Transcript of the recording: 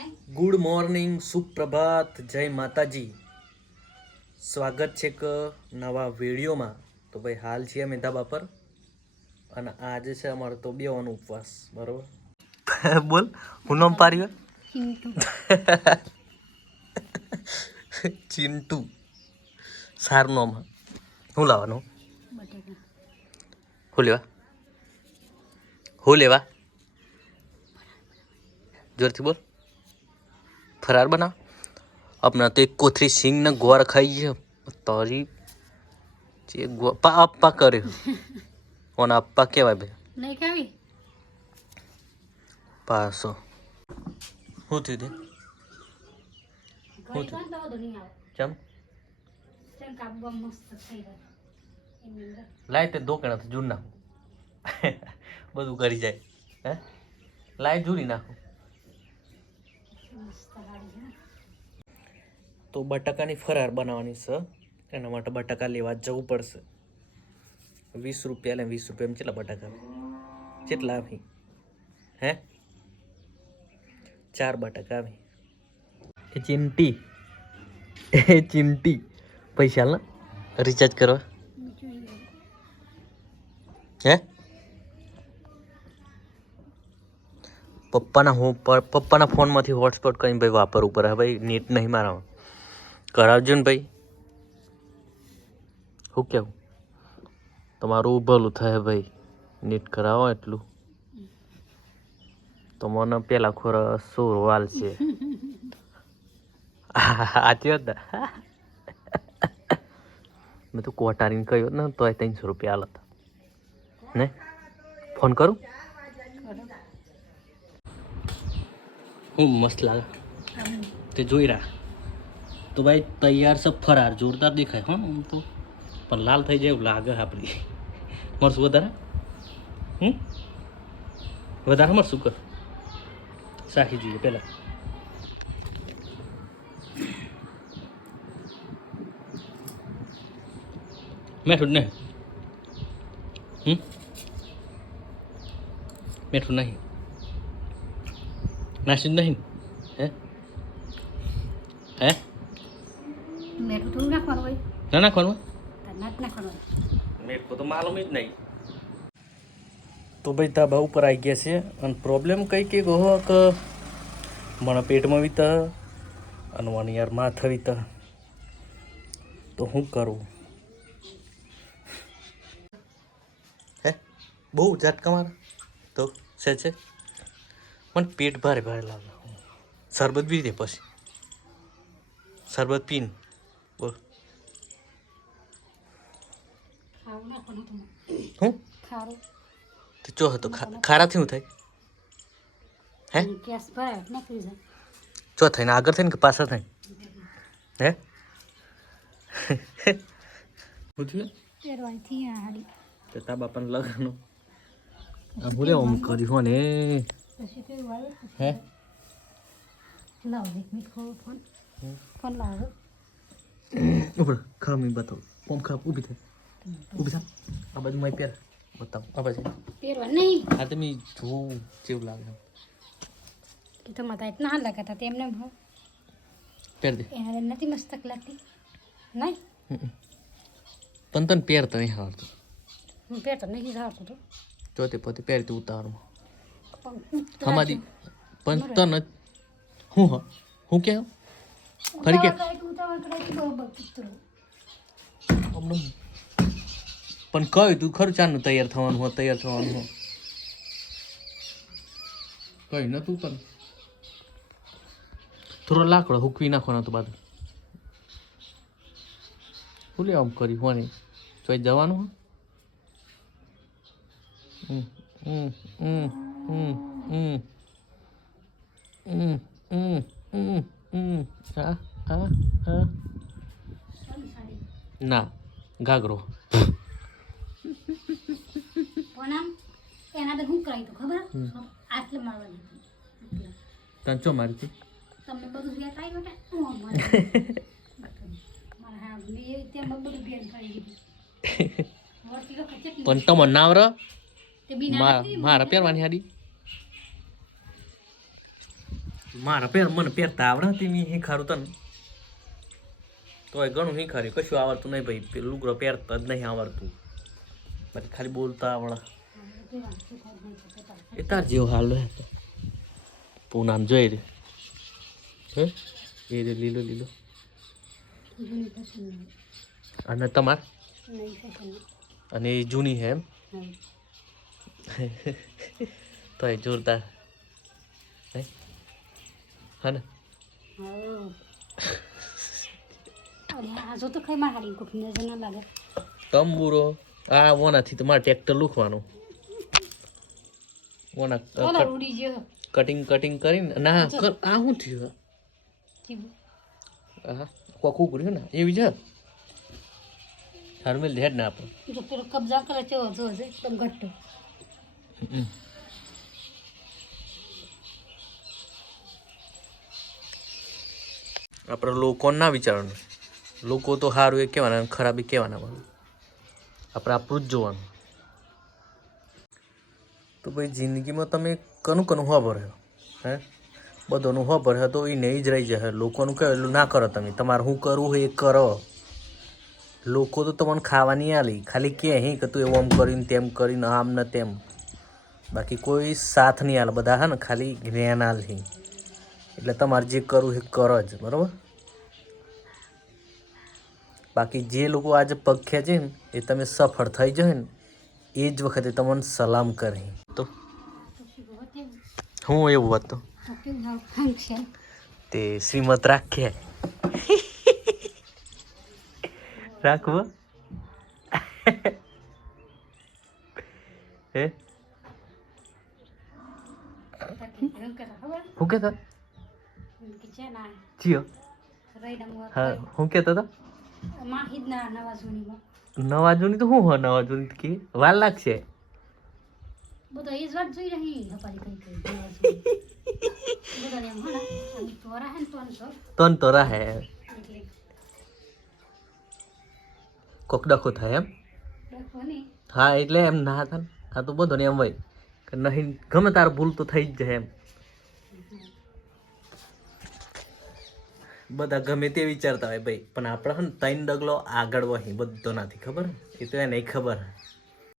Good morning, સુપ્રભાત, જય માતાજી. સ્વાગત છે કે નવા વિડીયોમાં. તો ભાઈ હાલ છીએ અમે ધાબા પર અને આજે છે અમારો તો બેવાનો ઉપવાસ, બરોબર? બોલ, હું નામ પાડ્યું? ચિંટુ. સારું નામ. શું લાવવાનું? શું લેવા? શું લેવા? જોરથી બોલ. ફરાર બનાવ. अपना तो एक कोथरी सिंग ने गोर खाई है तारी जे अप्पा करे ओना अप्पा केवाय भाई नहीं खावी पासो હું થયું તે ઘરે તો દવા નહીં આવે ચમ ચમ કાબવા મસ્ત થઈ ગયો એની અંદર લાય તે દોકણા તો જૂર નાખો બધું કરી જાય હે લાય જૂરી નાખો મસ્ત લાડી છે. તો બટાકાની ફરાર બનાવવાની છે. એના માટે બટાકા લેવા જવું પડશે. 20 રૂપિયા લે 20 રૂપિયામાં કેટલા બટાકા કેટલા આવી હે 4 બટાકા આવી. એ ચિંટી પૈસા હાલ ને રિચાર્જ કરવા હે પપ્પાના ફોનમાંથી હોટસ્પોટ કરીને ભાઈ વાપરવું પડે. ભાઈ નેટ નહીં મારામાં કરાવજો ને ભાઈ. શું કેવું તમારું ભલું થાય ભાઈ. નેટ કરાવો એટલું તો મને પેલા ખોરા સોર વાલ છે. આથી હતા મેં તો કોટારીને કહ્યું ને તો 300 રૂપિયા હાલ હતા ને. ફોન કરું હું મસ્ત લાગે તે જોઈ રહ્યા. તો ભાઈ તૈયાર છે ફરાર. જોરદાર દેખાય હા આમ તો પણ લાલ થઈ જાય એવું લાગે. આપણી મરશું વધારે વધારે મરશું કર સાખી જોઈએ પહેલાં. મેઠું નહીં મેઠું નહીં નાસી નહીં હે હે મેઠું થોડું નાખવાનું હોય ના નાખવાનું નાખવાનું મેઠું તો માલુમ જ નહીં. તો ભાઈ ધાબા ઉપર આવી ગયા છે અને પ્રોબ્લેમ કઈ કે કહો કે મને પેટમાં વીતા અને મને યાર માથા વીતા તો શું કરું હે બહુ ઝટકા મારે તો છે મને પેટ ભારે ભારે લાગે. શરબત પી દે પછી શરબત પીને બોલ ખાવું નાખવાનું તમે હું ખારું તો ચો હતો ખારાથી શું થાય હે ગેસ ભરાય નાખી જાય ચો થઈને આગળ થઈને કે પાછળ થાય હે પૂછ્યું પહેરવાથી આ હાડી તો તા બાપાને લગાનું આ બોલે ઓમ કર્યું હો ને પછી કેવું આવે હે લાવ એક મિનિટ ફોન ફોન લાવો ઉપર ખામી બતાવ પોમ ખા ઊભી થાય આ બાજુ મારી પહેર બતાવ આ બાજુ પહેરવા નહીં આ તમે જોવું જેવું લાગે કે તો માતા એટલા હાલ લગાતા તેમને પહેર દે એના નથી મસ્ત લાગતી નહીં પણ તને પહેરતા નહીં આવડતું. હું પહેરતો નહીં આવતું તો ચોથે પોતે પહેરતી ઉતારમાં પણ હમારી પણ તને હું હું કે ફરી કે પણ કહ્યું તું ખરું ચાનું તૈયાર થવાનું હો કહ્યું નતું તને થોડો લાકડો હુકવી નાખવાનો તો બાદ શું લે આમ કરી હોને ચોઈ જવાનું ના ઘાઘરો પણ આમ એના તો હું કરાવી તો ખબર આટલે મારવાની તને ચો મારી તમને બધું ભેટ આવી બેટા મારા હા મેં તેમાં બધું ભેટ કરી દીધું પણ તમે નાવ ર તે બી મારા પહેરવાની હાડી મારા મને પહેરતા આવડે હતી મેં શીખાડું તને તોય ઘણું શીખાડ્યું કશું આવડતું નહીં ભાઈ પેલું લુગડો પહેરતા જ નહીં આવડતું બાકી ખાલી બોલતા આવડે એ તાર જેવો હાલ પૂનામ જોઈ રે હે એ રે લીલો લીલો અને તમાર અને એ જૂની હે એમ તો એ જોરદાર હે હા ને જો તો કઈ માં હાડી કોક નજર ના લાગે તંબુરો આ ઓનાથી તમારે ટ્રેક્ટર લૂખવાનું ઓના ઉડી ગયો કટિંગ કરીને ના આ શું થયું હા કોકું કર્યું ને એવી છે હારું મેં હેડ ના આપણે જો પેલો કબજા કરે છે જો એકદમ ઘટ્ટો આપણે લોકો ના વિચારવાનું લોકો તો સારું એ કહેવાના અને ખરાબ એ કહેવાના આપણે આપણું જ જોવાનું તો ભાઈ જિંદગીમાં તમે કનું વાપર્યો હે બધોનું વાપર્યો તો એ નહીં જ રહી જાય લોકોનું કહેલું ના કરો તમે તમારે શું કરવું હોય એ કરો લોકો તો તમને ખાવાની આલી ખાલી કહે કે તું એવું આમ કરીને તેમ કરીને આમ ને તેમ બાકી કોઈ સાથ નહીં આલે બધા હે ને ખાલી જ્ઞાન આલી એટલે તમારે જે કરવું એ કરો જ બરાબર બાકી જે લોકો આજે પગ ખેંચે ને એ તમે સફળ થઈ જાય ને એ જ વખતે તમને સલામ કરે તો હું એવું હતું તે શ્રીમત રાખે રાખવો હે હું કહેતો જીઓ હા હું કહેતો હતો નવા જૂની તો શું હોય નવા જૂની કે વાર લાગશે બધો એ જ વાત જોઈ રહી હપારી કઈ બધા એમ હા અને તોરા હે તન તો રહે એટલે કોક ડખો થાય એમ ડખો નહીં હા એટલે એમ ના થાય આ તો બધો ને એમ હોય કે નહીં ગમે તાર ભૂલ તો થઈ જ જાય એમ બધા ગમે તે વિચારતા હોય ભાઈ પણ આપણે હે ને ત્રણ ડગલો આગળ વહી બધો નથી ખબર એ તો એને ખબર